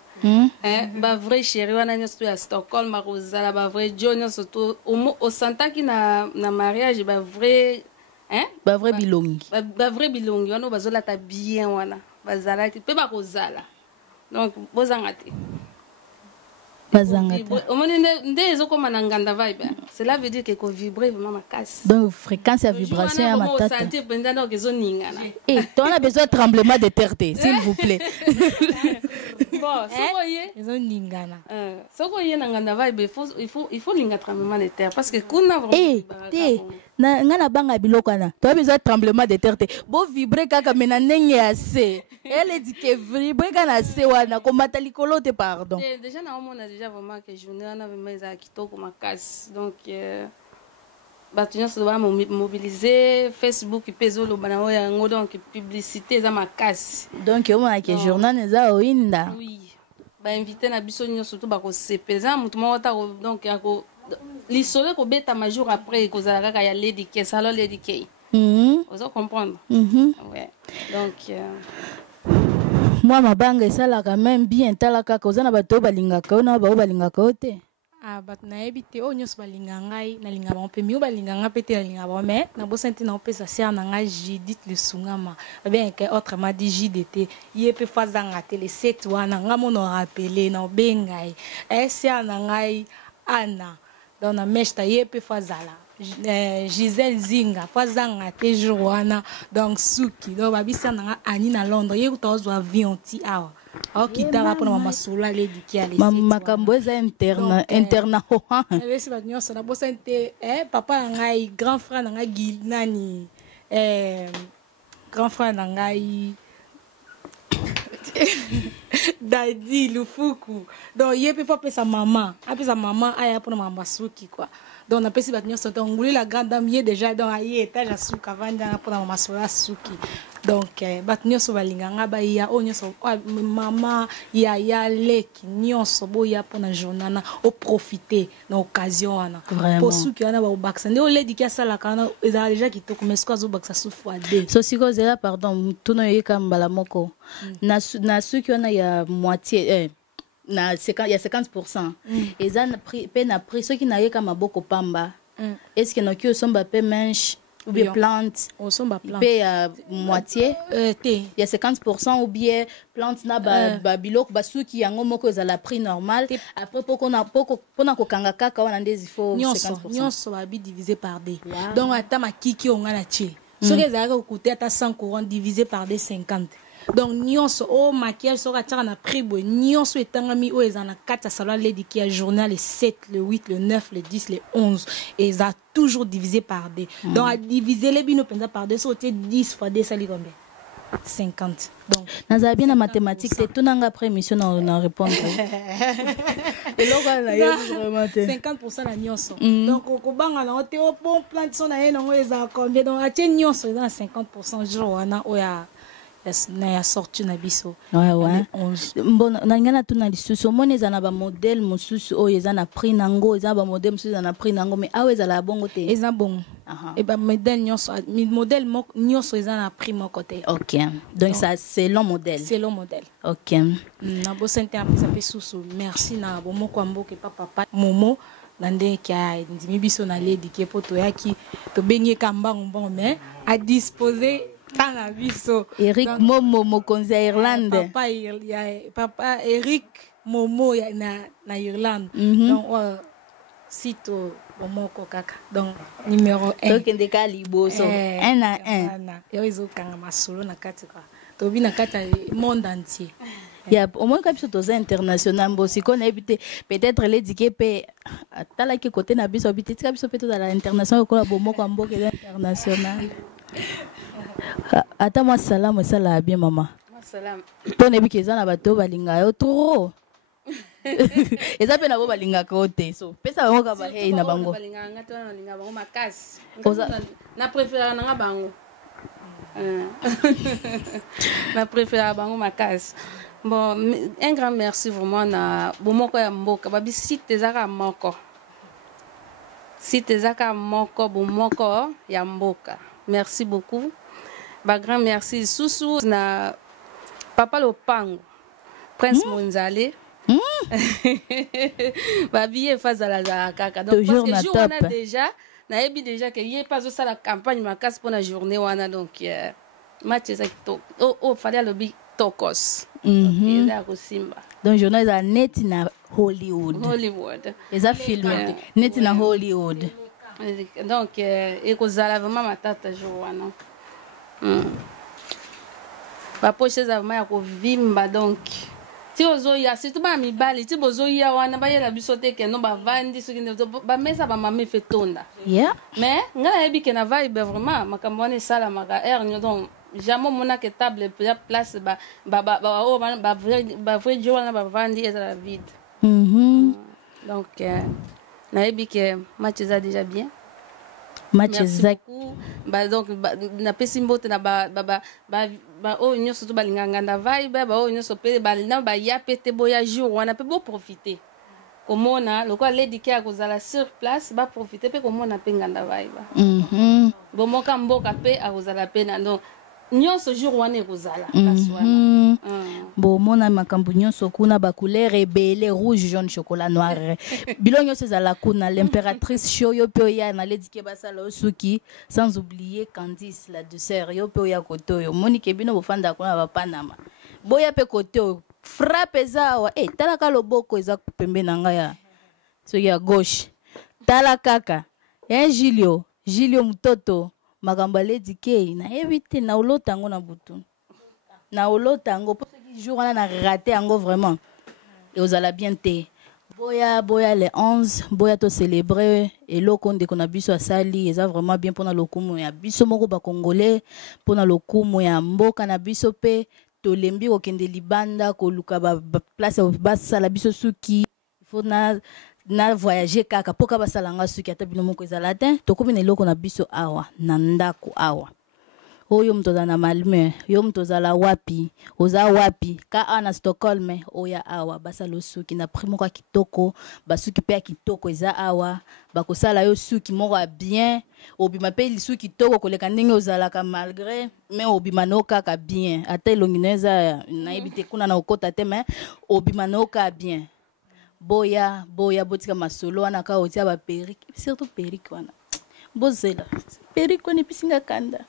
Bah vrai chéri wana nyoso ya Stockholm marozala ba vrai John surtout au santa qui na mariage ba vrai hein? Ba vrai bilongi. Ba vrai bilongi wana bazola ta bien wana. Bazala pe ba kozala. Donc bozanga te. Bazanga te. Au moins ndezo comme na nganda vibe. Cela veut dire que ko vibrer vraiment ma casse. Donc fréquence à vibration à ma tête. Sentir pendant que zo ningana. Et on a besoin de tremblement de terre s'il vous plaît. Bon, sokoye ils ont ningana. Sokoye na nganda vibe il faut linga tremblement de terre parce que kuna vraiment na ngana banga biloko na to besoin de tremblement de terre bo vibrer kaka mena ndenge assez elle dit que vibrer kana se wana ko matalikolo te pardon déjà na on a déjà vraiment que journée on a vraiment za kitoko makasi donc batunya so ba mobiliser Facebook pezo lo bana o yango donc publicité za makasi donc on a que journal za oinda oui ba inviter na biso nyonso to ba ko sepeza mutu mo ta donc ako l'isole ko beta ma jour après ko za kaka ya Lady K salon Lady K vous comprendre ouais donc moi mabanga esala quand même bien talaka ko za na bato balingaka na ba balingaka te bato nayebi te oyo nyonso balinga ngai nalinga bango mpe mio balinga ngai mpe te nalinga bango mais nabosa nte naopesa ser na ngai Judith Lusungama babengaka autrement dit JDT ye mpe fo azanga te le 7 wana ngai mona orapele na obenga ye ser na ngai Ana donc na meshta ye mpe fo azala Gisèle Zinga fo azanga te jour wana donc suki donc babisa na ngai Ani na Londres ye kuta ozwa avion ti awa okitaka mpona mama sola Lady K makambo eza interna ebesi bato nyonso nabosa te papa na ngai grand frère na ngai nani grand frère na ngai Dadi Lufuku donc ye mpe fo apesa mama aya mpona mama suki quoi donc napesi bato nyonso te nguli la grande dame ye déjà donc aye étage asuka avandanga mpona mama sola suki donc bato nyonso balinganga baya oyo nyonso mama yaya leki nyonso boya mpona journée na oprofite na occasion wana po suki wana baobakisa nde Lady K asalaka wana ezala déjà kitoko mais siko azobakisa su fois deux so siko ozela pardon tuna yoyeka mbala moko na suki wana ya moitié na 50% eza pe na prix soki na yeka maboko pamba est-ce que noki osomba pe manche ou bien plante pe ya moitié te ya 50% ou bien plante na ba biloko basuki yango moko ezala prix normal après pona kokanga kaka wana ndezi faut 50% nyonso babi divisé par 2 donc ata makiki onga na tie soki ezalaka kokuta ata 100 courants divisé par 50 donc nyonso o maquillage soka tchaka na prix boy nyonso etangami o ezana 4 salon Lady K a journal le 7 le 8 le 9 le 10 le 11 et ça toujours divisé par 2 donc à diviser les bino penza par 2 so 10 fois 2 ça li combien 50 donc naza bien na mathématiques c'est tout nanga après émission na répondre et là vraiment 50% la nyonso donc ko banga na te o bon plan son na ye nango eza combien donc a tie nyonso eza 50% jour wana o ya na ya sorti na biso ouais bon na ngana tuna lisusu mona eza na ba modèle mosusu oyo eza na prix nango eza ba modèle mosusu eza na prix nango mais awa eza la bongo te eza bongo et ba modèle nyonso modèle nyonso eza na prix moko te OK donc ça c'est long modèle OK na bo sente apesa pe susu merci na bo moko amboke papa momo nande kia ndimi biso na Lady K poto yaki to benye kambango bon mais à disposer Tana biso Eric donc, Momo mokonzi ya Irlande papa Eric Momo na Irlande donc sito bomoko kaka donc numéro 1 tokende ka liboso 1 à 1 yo ezokanga masolo na kati kwa tobi na kati ya monde entier. Ya au moins quand biso toza international mbosi ko na ebite peut-être l'édiquer pe tala ki côté na biso habité tika biso pe to la international ko la bomoko mboka international. Ata moi salam sala bien maman. Salam. Pone bi keza na bato balinga yo trop. Eza pe na bo balinga ko te so pesa bango ka ba hey na bango. Balinga ngati wana balinga bango makasi. Na préfère na bango. Na préfère bango makasi. Bon, un grand merci vraiment na bomoko ya mboka babi site ezaka moko. Site ezaka moko bomoko ya mboka. Merci beaucoup. Ba grand merci Susu na Papa Lopango. Prince Monzale. Babi face à la kaka. Donc toujours parce que na on a déjà na ebi déjà que yé pas ça la campagne makasi pour la journée wana donc match exacto. Oh fallait le bi tokos. Donc journée za net na Hollywood. Eza filmé net na Hollywood. Donc ekozala vraiment matata jour wana. Ba poche za vraiment ya kovimba donc ti ozoya surtout ba mibali ti bozoya wana ba yela bisote ke no ba vandi soki ba mesa ba mame fetonda. Yeah. Mais ngala yebi ke na vibe vraiment makambo wana sala maka air nyo donc jamais mon que table place vrai jour na ba vandi est la vide. Donc na yebi ke match za déjà bien. Match exact. Donc na pesi mbote na ba o nyo surtout ba linganga na vibe ba o nyo so pe ba na ba ya pete boya jour wana pe bo profiter. Comment on a le quoi l'édiquer à cause à la sur place va profiter pe comment on a pe nganda vibe. Bon mo kamboka pe à cause à la peine donc nyonso jour wana kozala kaswana bon mona makambo nyonso kuna ba couleur ebele rouge jaune chocolat noir bilongo nyonso ezala kuna l'impératrice show yo pe ya na ledike basala osuki sans oublier Candice la douceur yo pe ya koto yo Monique bino bofanda kuna ba panama boya pe koto frappe zawa talaka loboko eza pembe na ngaya so ya gauche tala kaka Julio mtoto magamba Lady K na éviter na olotango na butu na olotango pour ce jour on a raté ango vraiment et aux ala bien te boya les 11 boya to célébrer et lokonde qu'on a biso asali eza vraiment bien pour na lokumu ya biso moko ba congolais pour na lokumu ya mboka na biso pe to lembi ko kende libanda ko luka ba place ba sala biso suki faut na voyager kaka poka basalanga suki ata bino moko ezala te tokomi na eloko na biso awa na ndako awa oyo mtoza na Malmö yo mtozala wapi oza wapi ka ana Stockholm oya awa basalo suki na prix moko kitoko basuki pe kitoko eza awa bakosala yo suki moko bien obima pe lisuki kitoko koleka ndenge ozalaka malgré mais obima no kaka bien ata elongineza na ebite kuna na okota te mais obima no kaka bien boya botika masolo wana ka otia ba perike surtout perike wana bozela perike ni pisinga kanda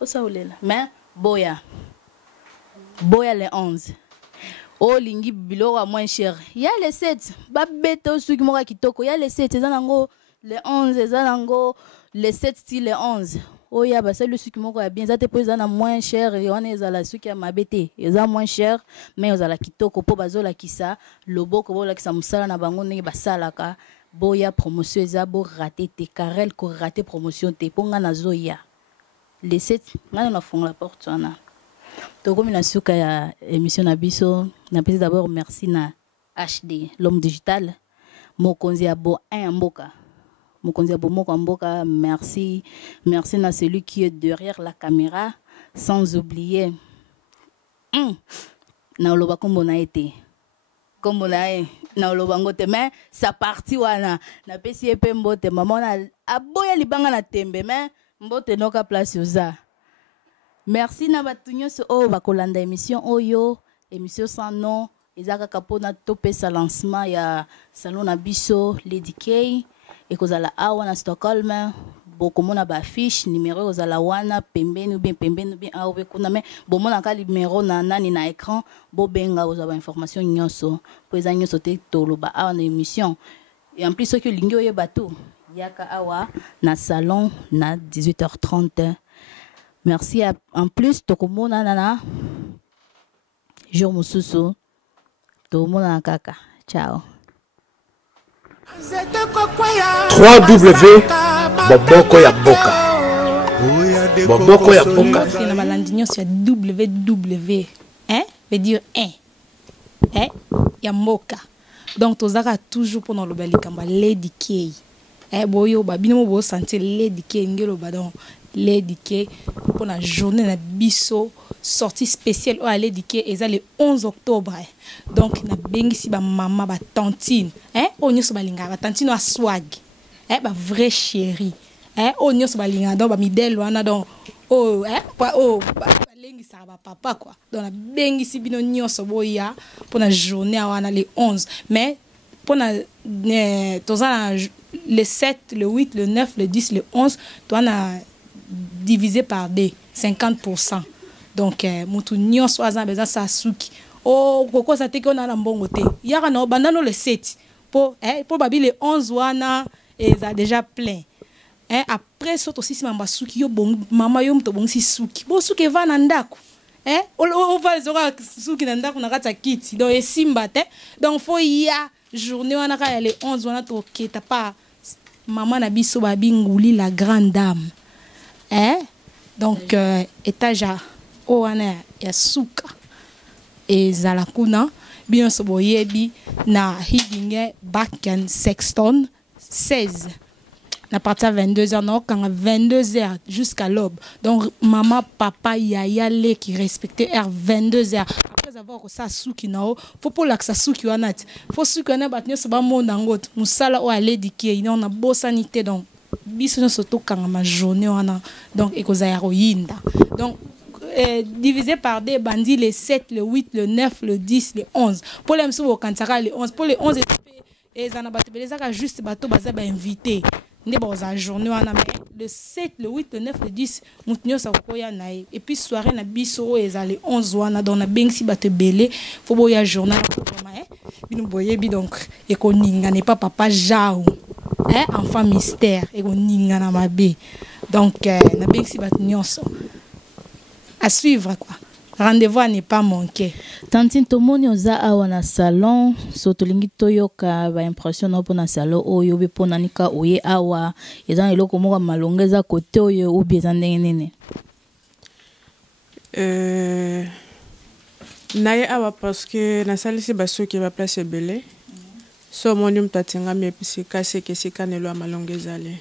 osaulela mais boya les 11 lingi biloko moins cher ya les 7 ba beto suki moka kitoko ya les 7 ezanango les 11 ezanango les 7 style les 11 oya basali suki moko ya bien zate po ezana moins cher wana ezala suki ya mabete eza moins cher mais ezala kitoko po bazola kisa loboko bola kisa musala na bango ndenge basalaka boya promotion eza bo raté te Karel ko raté promotion te ponga na zoya les 7 ngana na fonga la porte wana to comme na suka ya émission na biso na pesi d'abord merci na HD l'homme digital mokonzi ya bo un mboka Mokonzi Abomoko Mboka, merci na celui qui est derrière la caméra, sans oublier na oloba kombo na été kombo na na oloba ngote mais sa partie wana na pesi epe mbote maman na aboya libanga na tembe mais mbote noka place oza merci na batu nyonso o bakolanda émission oyo émission sans nom ezaka kapona topesa lancement ya salon na biso Lady K ekozala awa na Stockholm bokomona ba affiche numéro ozala wana pembeni ou bien awa kuna mais bomona ka numéro na nani na écran bobenga ozaba information nyonso po eza nyonso te toloba awa na émission et en plus ce que lingi oyeba tout Yaka awa na salon na 18h30. Merci en plus tokomona nana jour mususu tokomona kaka. Ciao. 3W Boboko ya Boka. Boboko ya Boka. Na balandi nyonso ya WW. Hein? Veut dire un. Hein? Ya Moka. Donc tozaka toujours pendant le balikamba Lady K. Eh boyo babino bo sentir Lady K ngelo ba donc Lady K pour la journée na biso sortie spéciale à Lady K et ça le 11 octobre. Donc na bengisi ba maman ba tantine. Hein? Onyo so balinga ba tantine a swag. Eh ba vrai chéri. Eh onyo so balinga donc ba midèle wana donc oh eh pa oh lengi ça ba papa quoi. Donc na bengisi bino nyonso boya pour la journée wana le 11 mais pour la le 7, le 8, le 9, le 10, le 11, tu as divisé par des 50%. Donc, mutu nyonso azan besoin sa suki. Oh, koko sa te ko na mbongo te. Yaka no bandano le 7. Pour babi le 11 wana et ça déjà plein. Après soto aussi mamba suki yo bon mama yo mto bon si suki. Bo suki va na ndako. O va zora suki na ndako na kata kiti. Donc esimba te. Donc faut ya journée wana ka le 11 wana to keta pa maman na biso babi nguli la grande dame. Donc étage o wana ya suka et zala kuna bien so boyebi na hidinge Bakken Sexton 16 à partir de 22h non quand 22h jusqu'à l'aube. Donc maman papa yaya les qui respectait r 22h après avoir ça suki nao faut pour la que ça suki wana faut suki na batnyo so ba monde ngot musala o aller diké on a beau sanité donc biso no soto kanga ma journée wana donc ekoza ya royinda donc divisé par des bandits le 7 le 8 le 9 le 10 le 11 pour les mso kantaka le 11 pour les 11 et zana batebeleza juste bato baza ba invité la journée le 7 le 8 le 9 le 10 mutunyo sa koya na et puis soirée na biso ezale 11 wana dans na bengsi bate belé faut boya journal bino boyebi donc et ko ninga n'est pas papa jao enfant mystère et ko ninga na mabe donc na bengsi bate nyonso à suivre quoi. Rendez-vous n'est pas manqué. Tantine tomoni oza awa na salon so tolingi toyoka ba impression na pona salon oyo be pona nika oye awa eza eloko moko malongeza côté oyo ou bien ndenge nene. Naye awa parce que na salisi baso qui va place belé. So monium tatinga me pisi kase ke sikanelo malongeza le.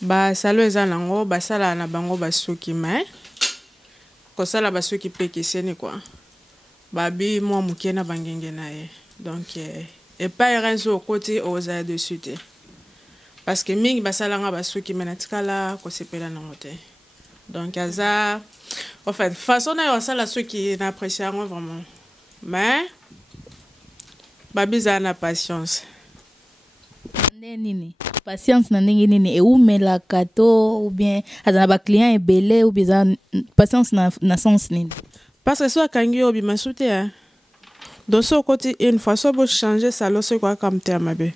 Ba salo eza nango ba sala na bango baso ki mai. Kosala baso ki pekeseni quoi babi moi mukena bangenge nae donc et pas renzo côté aux aides de suite parce que mingi basala nga baso ki menatikala ko sepela na moté donc aza en fait façon na sala ceux qui n'apprécient vraiment mais babi za na patience nini patience na ndenge nini e umela kato ou bien azana ba client ebele ou bien patience na sens nini parce que soit kangi obi masute hein donc so côté une fois so bo changer ça lo c'est quoi comme terme mabe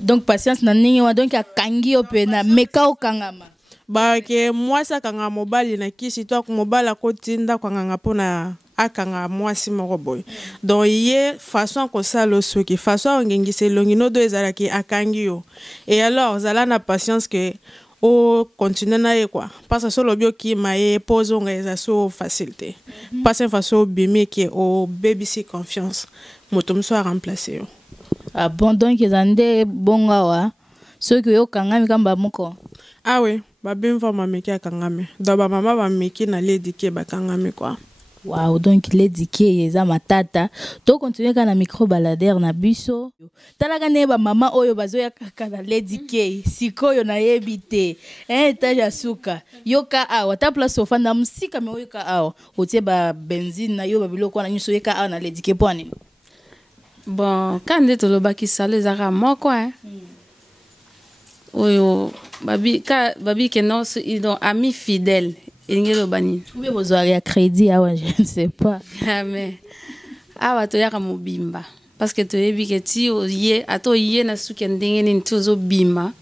donc patience na ndenge wa donc kangi ope na meka okangama ba ke moi ça kanga mobile na kisi to ko mobile ko tinda ko nganga pona akanga mwasi moko boy donc ye façon ko sala soki façon ngengise longino do ezala ki akangi yo et alors zala na patience que o continuer na ye quoi parce que solo bio ki maye pose on eza so facilité parce que façon bimi ki o baby si confiance moto mso remplacer yo ah bon donc ezande bonga wa soki yo kangami kamba moko ah oui ba bien vraiment meki akangami do ba mama ba meki na Lady K ba kangami quoi. Wow, donc Lady K eza matata. To continuer kana micro baladère na biso. Talaka neba mama oyo bazoya kaka na Lady K. Sikoyo na yebite. Etage suka. Yoka awa ta place ofanda musika me yoka awa. Otie ba benzine na yo ba biloko na nyuso yoka awa na Lady K pone. Bon, quand to lobaki sale zaka moko Oyo babi que non ils ont amis fidèles. Ingelo bani. Ou besoin à crédit awa je ne sais pas. Mais awa to yaka mobimba parce que to yebi que ti o ye ato ye na suki ndenge ni tozo bima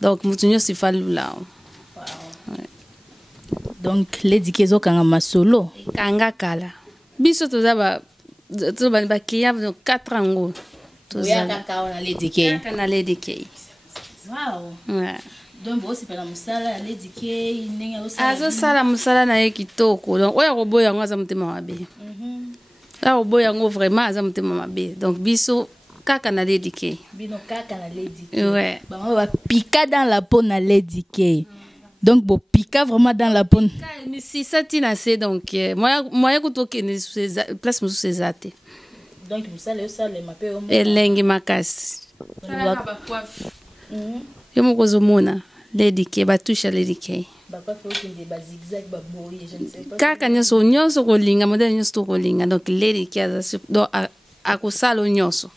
donc mutu nyonso ifalula. Donc Lady K ezokanga masolo kanga kala biso toza ba client 4 ans ngo toza na Lady K. Na Lady K. Wow. Ouais. Donc bo c'est pas la musala Lady K ndenge osala. Azosala musala na ye kitoko. Donc oya roboya ngo aza mutema mabe. La roboya ngo vraiment aza mutema mabe. Donc biso kaka na Lady K. Bino kaka na Lady K. Ouais. Ba va piquer dans la peau na Lady K. Donc bo piquer vraiment dans la peau. Mais si ça tina c'est donc moi kutoke ne place musu sezate. Donc musala yo sala mape yo. Elengi makasi. Yo mokozo mona Lady K batusha Lady K. Kaka nyonso kolinga modele nyonso kolinga donc Lady K donc akosala nyonso.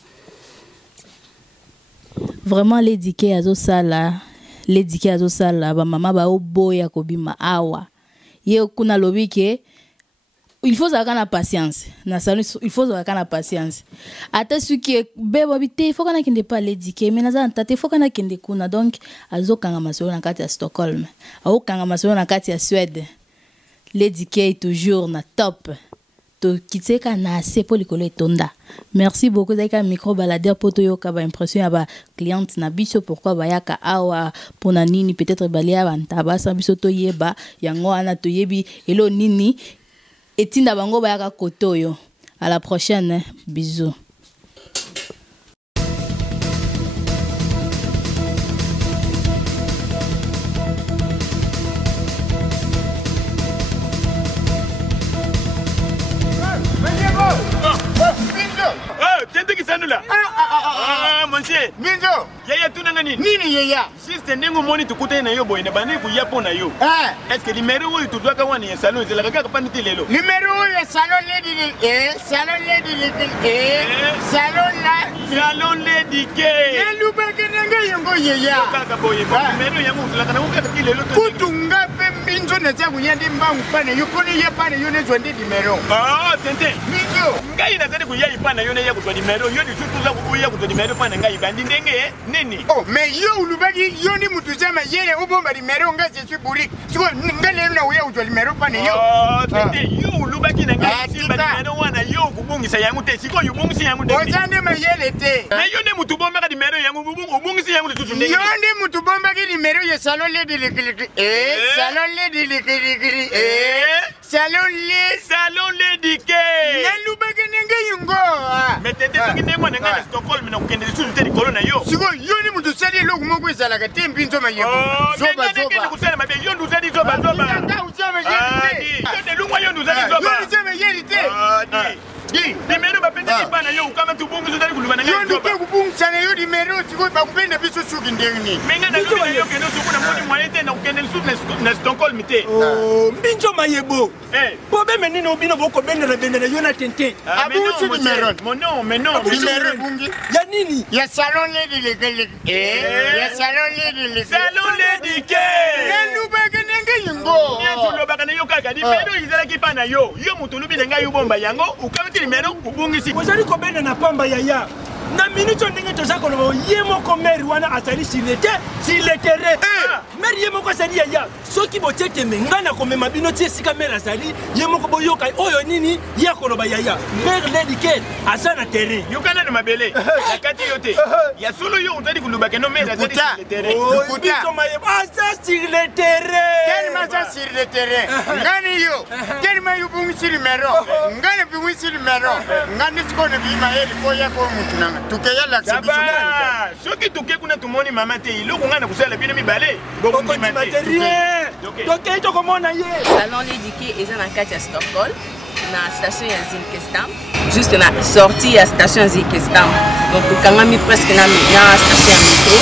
Vraiment Lady K azosala ba mama ba oboya kobima awa. Ye kuna lobike il faut avoir la patience. Il faut avoir la patience. Ata suki bebo bite il faut kana kende pas Lady K mais naza ntate il faut kana kende kuna donc azokanga masolo na kati ya Stockholm. Aokanga masolo na kati ya Suède. Lady K toujours na top. To kiteka na assez pour likolo etonda. Merci beaucoup zaika micro baladeur poto yoka ba impression ya ba cliente na biso pourquoi ba yaka awa pona nini peut-être balia ba ntabasa biso to yeba yango ana to yebi elo nini etinda bango ba yaka kotoyo. À la prochaine, bisous. Monsieur Minzo yaya tunanga nini yaya siste ndengo moni tukute na yo boy na bani ku yapo na yo est-ce que numéro wo tutwaka wani ya salon zela kaka paniti lelo numéro ya salon Lady salon Lady K elubeke nanga yongo yaya kaka boy numéro yango zela kana ukaka kilelo kutunga pe Minzo na za kunyandi mbangu pana yo koni ya pana yo ne zwande numéro tente Minzo ngai na zade ku yayi pana yo ne ya kutwa numéro yo di sutu za ku ya kutwa numéro pana ngai bandi ndenge nini mais yo ulubaki yo ni mutu zama yele ubomba numéro nga je suis bourrique siko ngale na uya kutwa numéro pana yo tente yo ulubaki na ngai simba numéro wana yo kubungisa yangu te siko yo bungisi yangu te ozande mayele te na yo ne mutu bomba ka numéro yangu ubungisi yangu tutu ndenge yo ni mutu bomba ki numéro ya salon Lady salon Lady K nalubaki nenge yungo metete soki nde mwana nga na Stockholm na kukende susu te likolo na yo siko yo ni mutu sali eloko moko ezalaka te mpinzo mayebo zoba kusala mabe yo nduzali zoba yo ndelungwa yo nduzali zoba numéro bapendaki bana yo ukama tubungu zozali kuluba na yo ndike kubungisa na yo numéro siko bakupenda biso suki ndenge menga na yo kendo suku na moni moyen te na kukende susu na Stockholm te mbinzo mayebo problème nini obino boko bendela yo na tente abusi numéro mais non numéro bungi ya nini ya salon Lady ya salon Lady K nelubeke nenge yingo nyenzo lobaka na yo kaka numéro izalaki pa na yo mutu lubi na ngai ubomba yango ukamati numéro ubungisi kozali kobenda na pamba yaya na minute ndenge toza koloba ye moko mère wana azali sur le terrain mère ye moko azali yaya soki botiete menga na komema bino tie esika mère azali ye moko boyoka oyo nini ye koloba yaya mère Lady K aza na terrain yokana na mabele yakati yo te ya solo yo utali kulubaka no mère azali sur le terrain aza sur le terrain tellement aza sur le terrain ngani yo tellement yo bungisi numéro ngani bungisi numéro ngani sikone bima eli koya ko mutunanga tukeyala sabara soki tuke kuna tumoni mama te iloko ngana kusala bino mibale boko matériel toke to komona ye salon Lady K eza na kati ya Stockholm na station ya Zinkensdamm juste na sortie ya station ya Zinkensdamm donc tukangami presque na station ya métro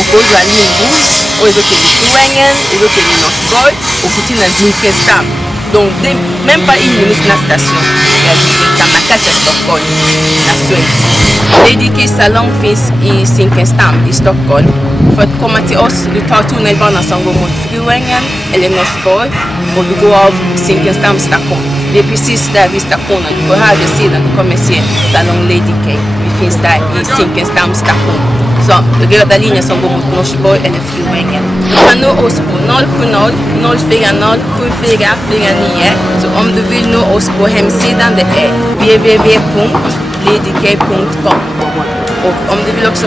okozwa ligne rouge oyo ezokende Tuengen ezokende Northvolt okuti na Zinkensdamm donc même pas une minute na station ya Zinkensdamm na kati ya Stockholm na Suède. Lady K salon finns i Zinkensdamm i Stockholm. För att komma till oss, du tar tunnelbanan som går mot Fruängen eller Norsborg och du går av Zinkensdamm station. Det är precis där vid stationen. Du går höger sidan, du kommer se salon Lady K. Finsta e 5 estamos tá com. Só, eu da linha são como nós boy e free wengen. Kan no ospo 0.0 0.4 nie. So de wil no ospo hemsidan de www.ladykay.com. Om du vill också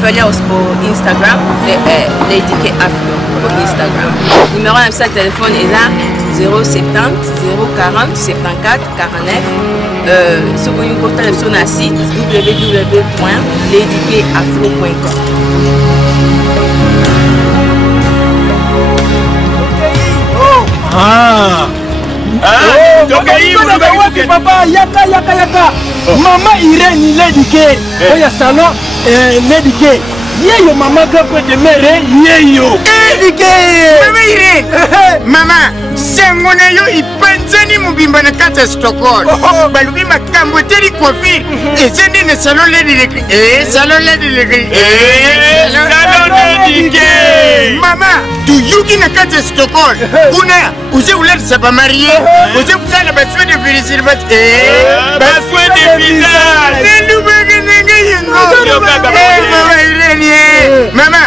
följa oss på Instagram, det är Lady K Afro på Instagram. Numéro de sa téléphone est là 070 040 74 49. Sur une portale sur notre site www.ladykafro.com. Papa, yaka. Maman Irene Lady K. Oya salon Lady K. Yeyo maman gapo de mere yeyo. Lady K. Mama Irene. Mama, sengone yo ipanzani mubimba na kata Stockholm. Balubi makambo teri coiffure. Ezende na salon Lady K. Salon Lady K. Salon Lady K. Mama, tu yuki na kata Stockholm. Kuna uze uler saba marié. Uze kusala baswe de féliciter baswe de bizarre. Nendu begenenge yengo. Mama Irene. Mama,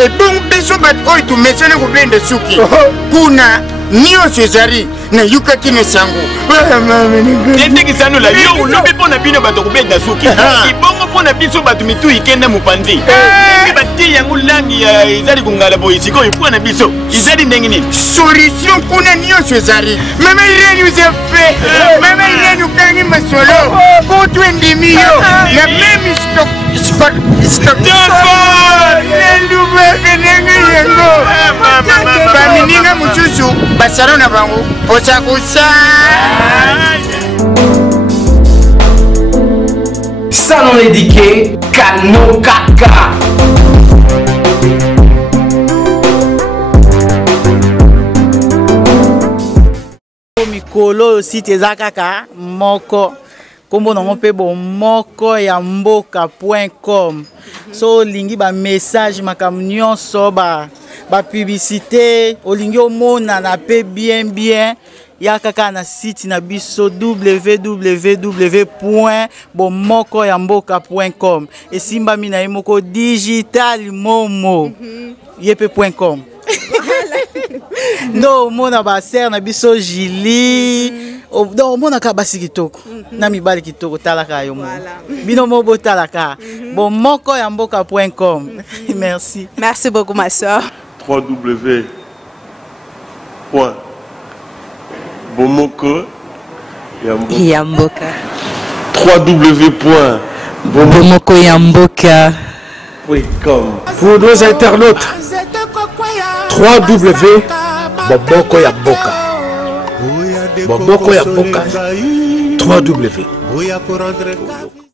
et bon beso bat oi tu mesene ko blende suki. Kuna Nio Cesari na yuka kine sango. Nende kisano la yo lobe pona bino bato ko blende suki. Ibongo pona biso bato mitu ikenda mupanzi. Nenge bati yangu langi ya izali kungala boy siko ipona biso. Izali ndenge nini? Solution kuna Nio Cesari. Mama Irene nous a fait. Mama Irene nous kangi masolo. Pour 20 millions. La même stock. Bamininga muchuchu Barcelona bangu posa kusa Salon Lady K Kano Kaka. Mikolo site eza kaka moko. Kombo nango pe bo moko ya mboka.com. So lingi ba message makambo nyonso ba publicité olingi omona na pe bien ya kaka na site na biso www.bomokoyamboka.com. Esimbami na ye moko digital momo yepe.com. No mona ba ser na biso Jili. Donc mona ka basi kitoko na mibali kitoko talaka yo mo bino mo botalaka bomokoyamboka.com. Merci beaucoup ma soeur. www.bomokoyamboka. www.bomokoyamboka.com. Pour nos internautes, www.bomokoyamboka. Bomboko ya Boka 3W.